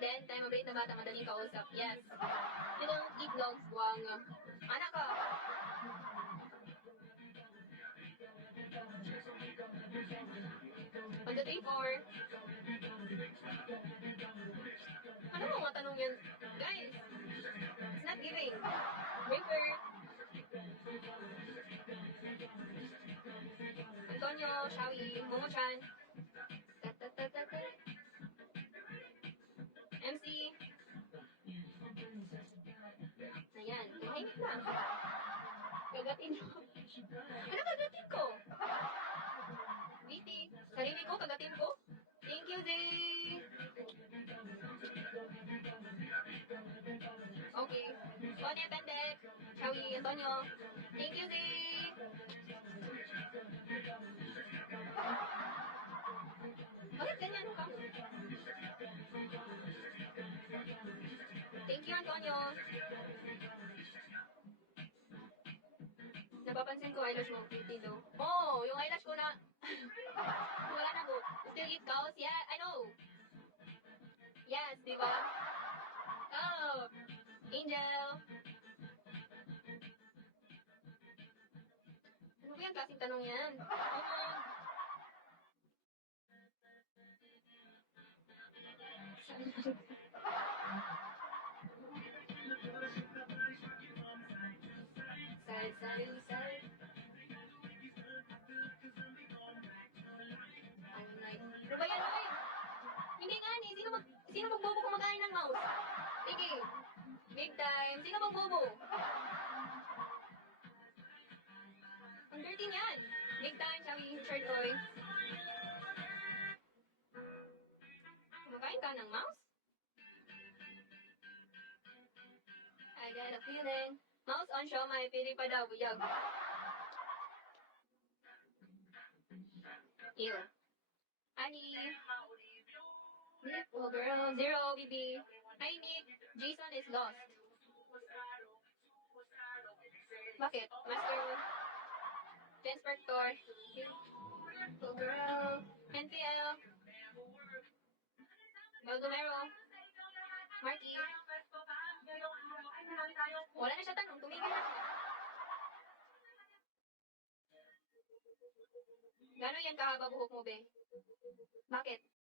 Then, tayo mabait na bata, madaling kausap. Yes. You don't eat dogs, buwang. Anak ka. On the 3-4. Ano mo mga tanong yan? Guys, it's not giving. Breaker. Antonio, Shawi, Momo-chan. MC. Ayan, tumahimik na. Kagatin mo. Ano kagatin ko? VT, sarili ko, kagatin ko. Thank you, Zay. Okay. Tony Pendek. Shawi, Antonio. Thank you, Zay. Bakit ganyan ka? Thank you, Antonio. Napapansin ko eyelash mo, pretty though. Oh, yung eyelash ko na... Wala na po. Still eat cows? Yeah, I know. Yes, di ba? Oh, Angel. Ano ba yung klaseng tanong yan? Side. Ano ba yan, oy? Hindi nga ni. Sino magbobo kumakain ng mouse? Sige. Big time. Sino magbobo? Ang dirty niyan. Big time, sabi yung shirt, oy. Kumakain ka ng mouse? I got a feeling. Mouse on show, may pili pa daw, buyag. Ew. Ani. Oh girl. Zero, BB. Hi, Nick. Jason is lost. Bakit? Master. Inspector. Oh girl. NPL. Baldomero. Marky. Wala na siya tanong. Tumigil na siya. Gano'n yan kahaba buhok mo, be? Bakit?